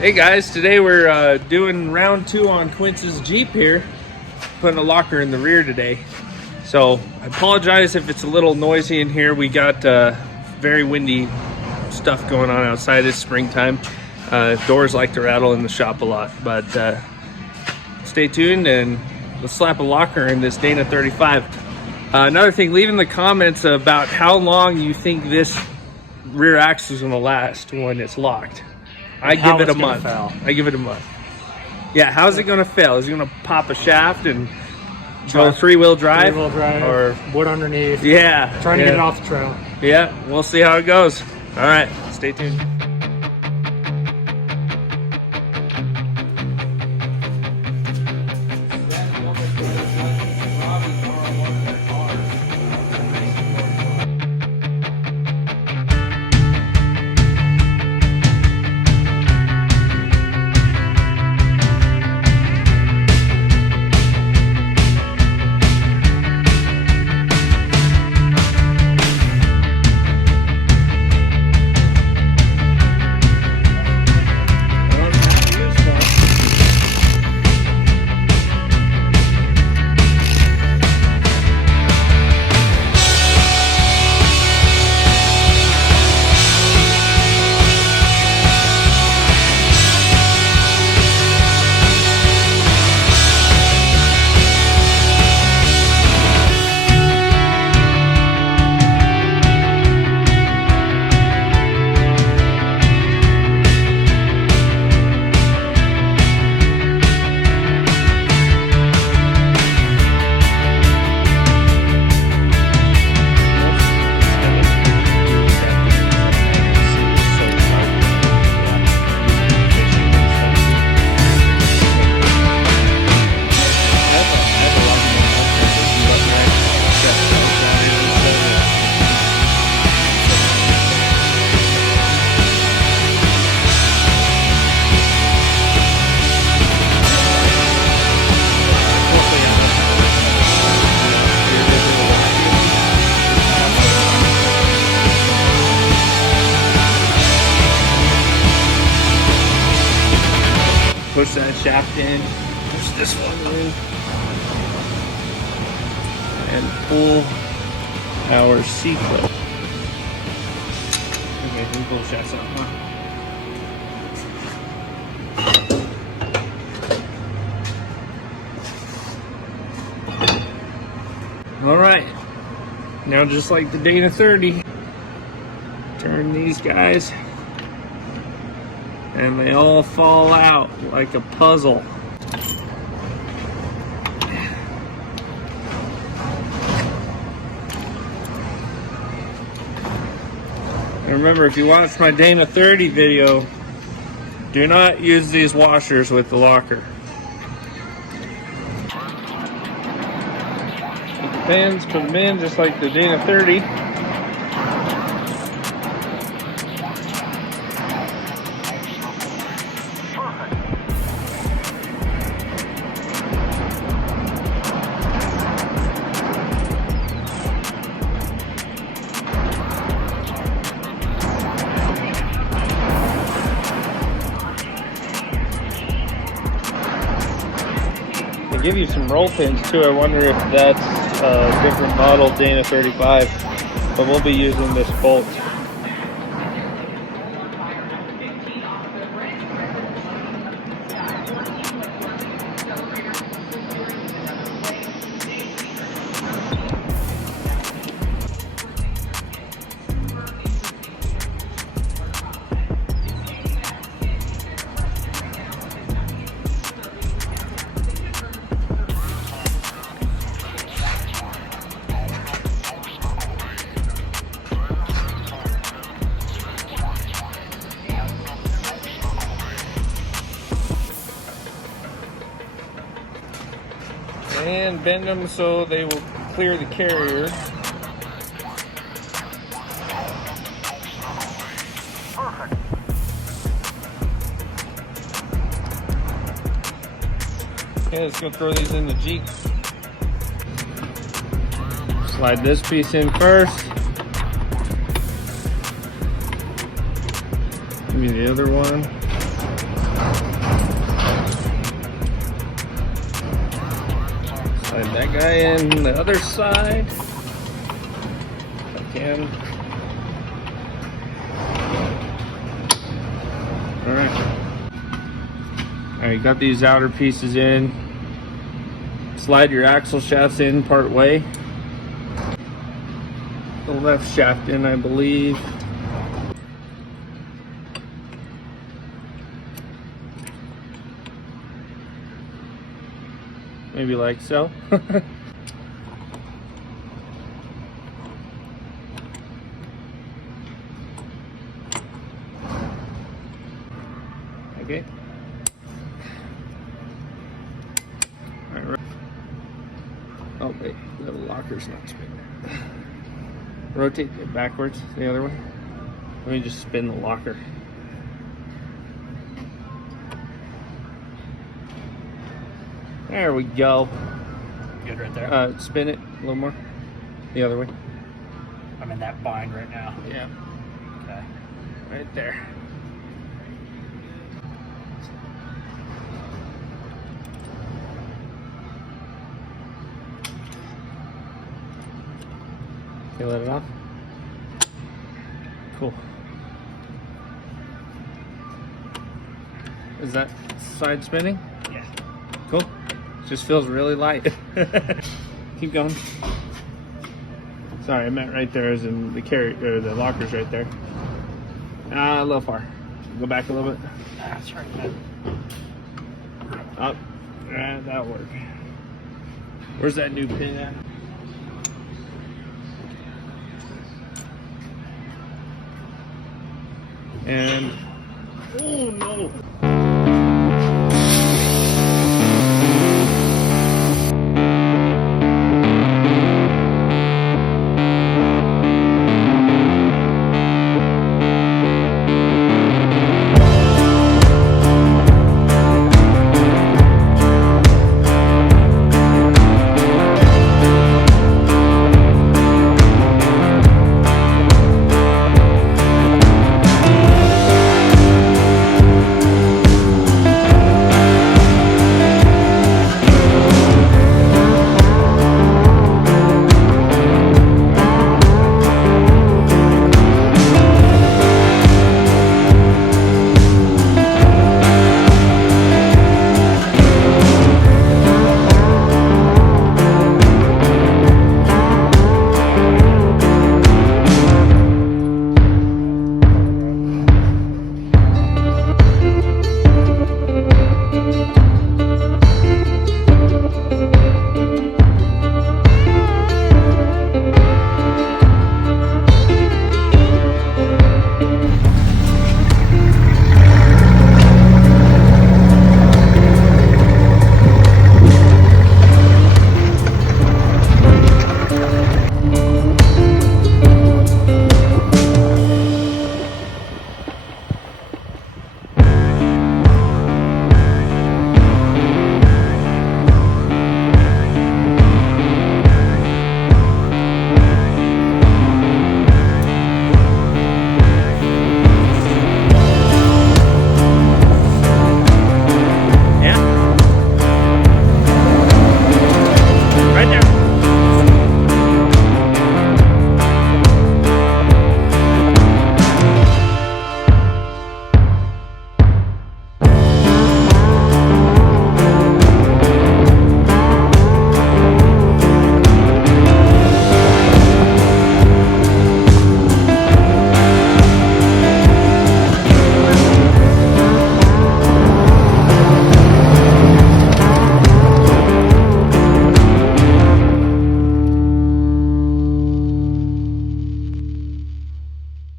Hey guys, today we're doing round 2 on Quince's Jeep here, putting a locker in the rear today. So I apologize if it's a little noisy in here. We got very windy stuff going on outside. It's springtime. Doors like to rattle in the shop a lot, but stay tuned and let's slap a locker in this Dana 35. Another thing, leave in the comments about how long you think this rear axle is going to last when it's locked. I give it a month. I give it a month. Yeah, how's it going to fail? Is it going to pop a shaft and go three-wheel drive? Three-wheel drive, or wood underneath. Yeah. Trying to get it off the trail. Yeah, we'll see how it goes. All right, stay tuned. Push that shaft in, push this one in, and pull our C-clip. Okay, we pull the shafts out, huh? All right, now just like the Dana 30, turn these guys and they all fall out like a puzzle. And remember, if you watch my Dana 30 video, do not use these washers with the locker. The pins, put them in just like the Dana 30. They give you some roll pins too. I wonder if that's a different model Dana 35, but we'll be using this bolt. And bend them so they will clear the carrier. Okay, let's go throw these in the Jeep. Slide this piece in first. Give me the other one. that guy in the other side. If I can. Alright, got these outer pieces in. Slide your axle shafts in part way. The left shaft in, I believe. Maybe like so. Okay. All right. Oh wait, the locker's not spinning. Rotate it backwards the other way. Let me just spin the locker. There we go. Good right there. Spin it a little more. The other way. I'm in that bind right now. Yeah. Okay. Right there. Okay, let it off. Cool. Is that side spinning? Yeah. Cool. Just feels really light. Keep going. Sorry, I meant right there as in the carry or the locker's right there. A little far. Go back a little bit. That's right, man. Up. That'll work. Where's that new pin at? And oh no.